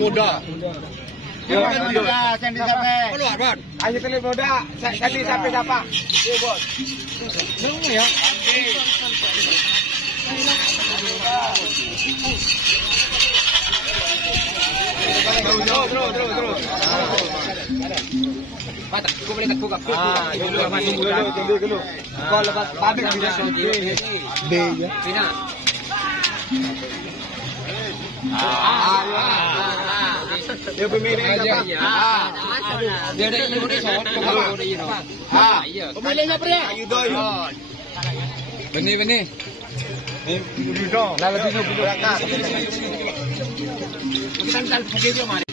Muda. Candi sampai. Keluar, Bos. Ayo kelip muda. Candi sampai siapa? Iya, Bos. Ini ya. Terus. Mata, aku boleh buka. Dulu masih dulu. Kau lepas pabrik bisa B ya. Pina. Dia pemilih siapa? Dia ada iya. Pemilihnya apa ya? Ayudo. Benih. Lalu duduk berangkat. Kita entar video mari.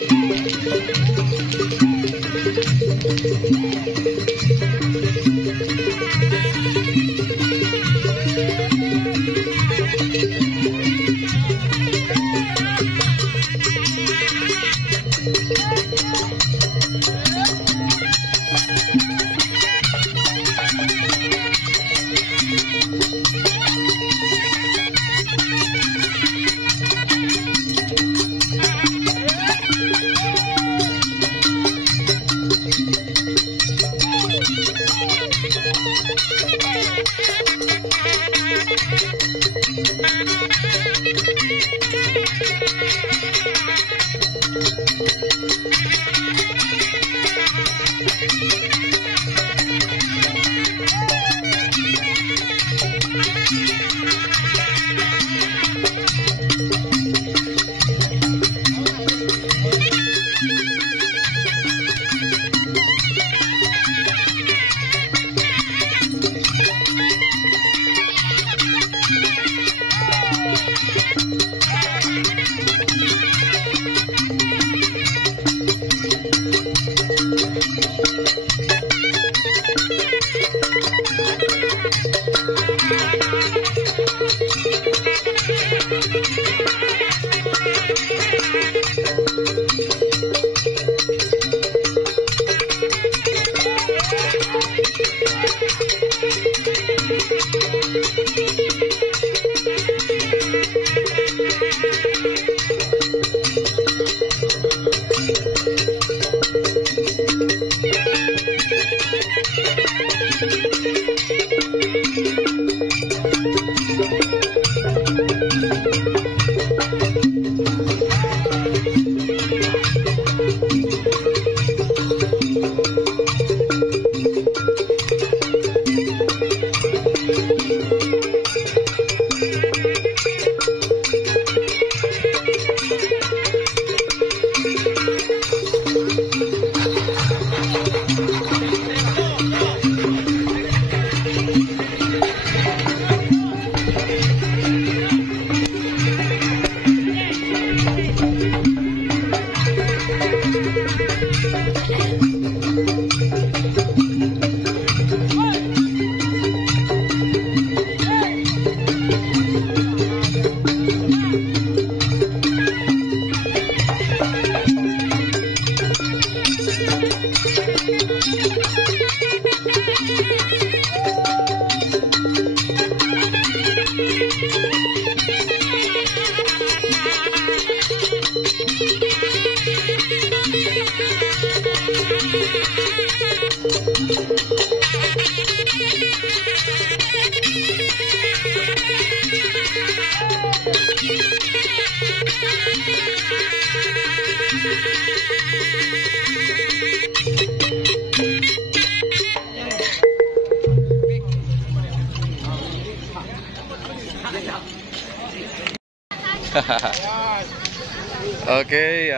Oke,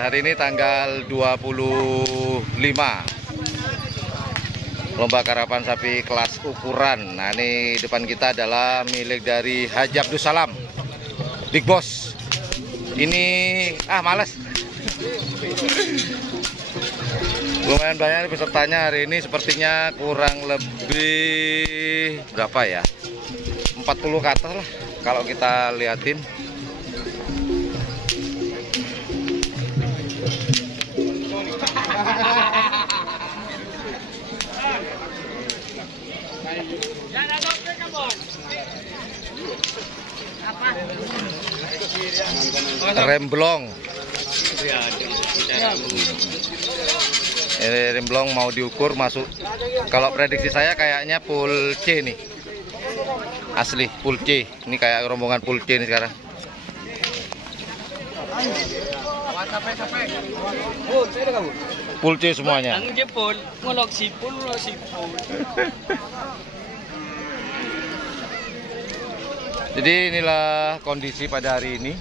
hari ini tanggal 25. Lomba karapan sapi kelas ukuran. Nah, ini depan kita adalah milik dari Haji Abdus Salam, Big Boss. Ini males. Lumayan banyak pesertanya hari ini, sepertinya kurang lebih berapa ya? 40 ke atas lah kalau kita liatin. Remblong. Ini remblong mau diukur masuk. Kalau prediksi saya kayaknya full C nih. Asli full C. Ini kayak rombongan full C nih sekarang. Full C semuanya. Jadi inilah kondisi pada hari ini.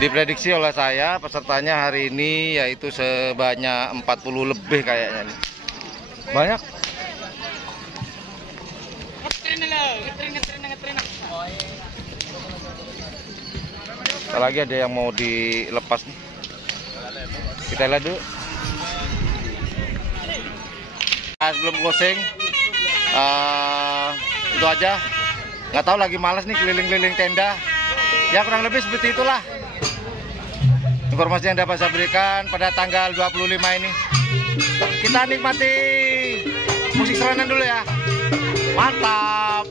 Diprediksi oleh saya pesertanya hari ini yaitu sebanyak 40 lebih kayaknya nih. Banyak. Lagi ada yang mau dilepas nih. Kita lihat dulu. Sebelum closing, itu aja. Nggak tahu, lagi males nih keliling-keliling tenda. Ya kurang lebih seperti itulah informasi yang dapat saya berikan pada tanggal 25 ini. Kita nikmati musik serenan dulu ya. Mantap.